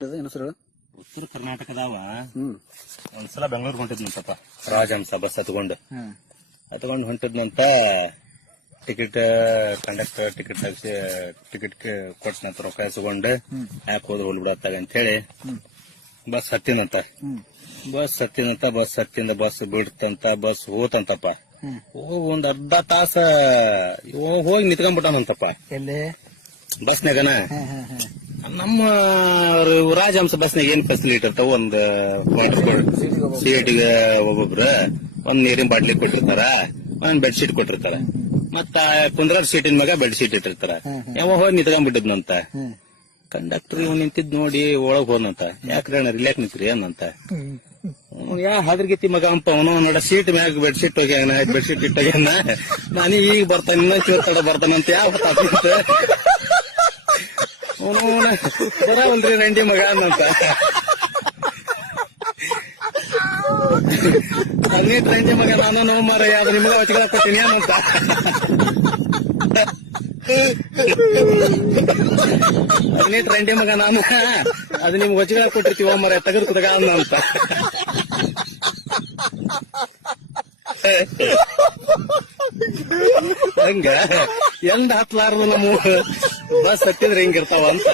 ಹೆಸರು ಉತ್ತರ ಕರ್ನಾಟಕದವ ಒಂದ್ಸಲ ಬೆಂಗಳೂರಿಗೆ ಹೊಂಟಿದ್ನಂತಪ್ಪ ರಾಜಹಂಸ ಬಸ್ ಹತ್ಕೊಂಡು ಹೊಂಟಿದ್ನಂತ. ಟಿಕೆಟ್ ಕಂಡಕ್ಟರ್ ಟಿಕೆಟ್ ಹಾಕ್ಸಿ ಟಿಕೆಟ್ ಕೊಟ್ಟನಂತ ರೊಕ್ಕ ಎಸ್ಕೊಂಡು ಯಾಕೆ ಹೋದ್ರೆ ಹೋಲ್ ಬಿಡತ್ತಾಗ ಅಂತ ಹೇಳಿ ಬಸ್ ಹತ್ತಿನಂತ. ಬಸ್ ಹತ್ತಿಂದ ಬಸ್ ಬಿಡ್ತಂತ. ಬಸ್ ಹೋತಂತಪ್ಪ. ಒಂದ್ ಅರ್ಧ ತಾಸ ಹೋಗಿ ನಿತ್ಕೊಂಡ್ಬಿಟ್ಟಾನಂತಪ್ಪ ಎಲ್ಲಿ ಬಸ್ನಾಗನ. ನಮ್ಮ ರಾಜಹಂಸ ಬಸ್ನಾಗ ಏನ್ ಫೆಸಿಲಿಟಿ ಇರ್ತಾವ, ಒಂದ್ ಸೀಟಿಗೆ ಒಬ್ಬೊಬ್ರು ಒಂದ್ ನೀರಿನ ಬಾಟ್ಲಿ ಕೊಟ್ಟಿರ್ತಾರ, ಒಂದ್ ಬೆಡ್ ಶೀಟ್ ಕೊಟ್ಟಿರ್ತಾರ, ಮತ್ತ ಕುಂದ್ರ ಸೀಟಿನ ಮ್ಯಾಗ ಬೆಡ್ ಶೀಟ್ ಇಟ್ಟಿರ್ತಾರ. ಯಾವ ಹೋಗಿ ನಿತ್ಕೊಂಡ್ಬಿಟ್ಟಿದ್ನಂತ. ಕಂಡಕ್ಟರ್ ಇವ್ ನಿಂತಿದ್ ನೋಡಿ ಒಳಗ್ ಹೋದ್ನಂತ. ಯಾಕ್ರಿ ಅಣ್ಣ ರಿಲ್ಯಾಕ್ ನಿಂತ್ರಿ ಏನಂತ. ಯಾ ಹದ್ರಗಿತಿ ಮಗ ಅಂಪ ಅವನು ನೋಡ ಸೀಟ್ ಮ್ಯಾಗ ಬೆಡ್ ಶೀಟ್ ಹೋಗ್ಯಾನ, ಬೆಡ್ ಶೀಟ್ ಇಟ್ಟಾಗ್ಯಾನ. ನಾನು ಈಗ ಬರ್ತಾನ, ಇನ್ನ ಚಿವತ್ತಡ ಬರ್ತಾನಂತ ಯಾವ ಗೊತ್ತಾಗ್ತಿತ್ತು. ಅವನು ಬರವಲ್ರಿ ರಂಡಿ ಮಗ ಅನ್ನಂತ. ಅನ್ನಿಟ್ ರಂಡಿ ಮಗ ನಾನು ನೋವು ಮಾರ ಯಾವ್ದು ನಿಮಗ ಹೊಚ್ಗಳ ಕೊಟ್ಟಿನಿ ಅನ್ನಂತ. ಅನ್ನಿಟ್ ರಂಡಿ ಮಗ ನಾನು ಅದು ನಿಮ್ಗೆ ಹೊಚ್ಗಳ ಕೊಟ್ಟಿರ್ತೀವ ಮರ ತೆಗೆದು ಕುದಗ ಅನ್ನಂತ. ಹಂಗ ಎಂದ ಹತ್ಲಾರ್ದು ನಮ್ಮ ಬಸ್ ಹತ್ತಿದ್ರೆ ಹಿಂಗಿರ್ತಾವ ಅಂತ.